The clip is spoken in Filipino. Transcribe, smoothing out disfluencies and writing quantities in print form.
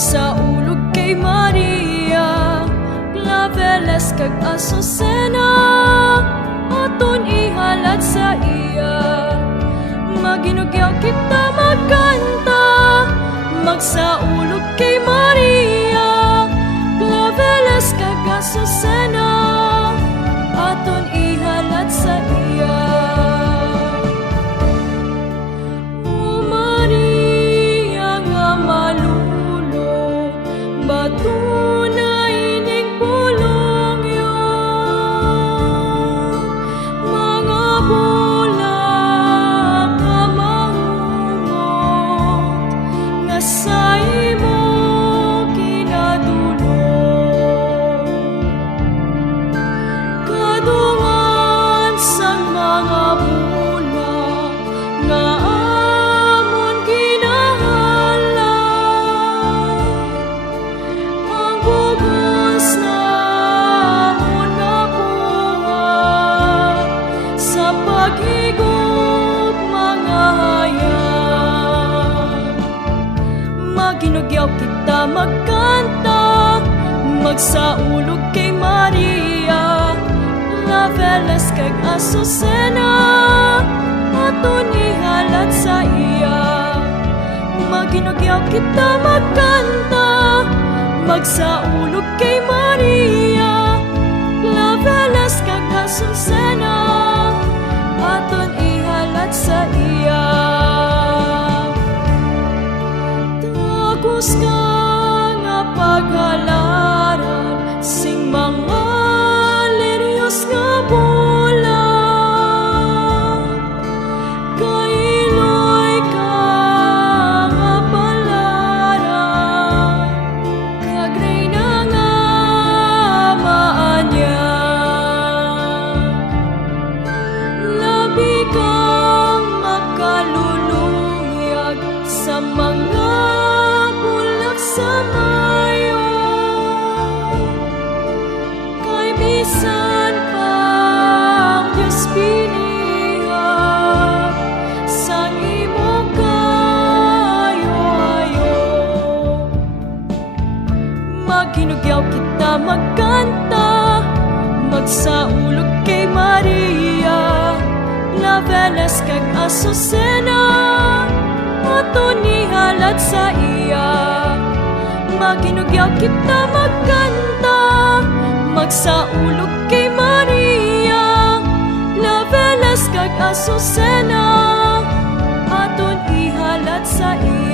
magsaulog kay Maria, Claveles kag Azucena, aton ihalat sa iya. Maginugyaw kita magkanta, magsaulog kay Maria, Claveles kag Azucena, aton ihalat sa iya. O Maria nga malulong, batunay ning pulong yon, mga bulag nga mahumot, nga sa imo kinadulong. Kadungan sang mga bulag nga amon kinahalan, ang bugos namon nabuhat sa paghigop mga hayag. Maginugyaw kita magkanta, magsaulog kay Maria, Claveles kag Azucena, aton ihalat sa iya. Maginugyaw kita magkanta, magsaulog kay Maria, Claveles kag Azucena, aton ihalat sa iya. Takos ka nga paghalaran, sing mga liryos nga bulan, kailoy ka nga palaran, kag reyna nga maanyag. Labi kang makaluluyag sa mga bulak sa mayo, kay bisan pang Diyos pinihag sang imo kayo-ayo. Maghinugyaw kita magkanta, magsaulog kay Maria, Claveles kag Azucena, aton ihalat sa iya. Maghinugyaw kita magkanta, magsaulog kay Maria, Claveles kag Azucena, aton ihalat sa iya.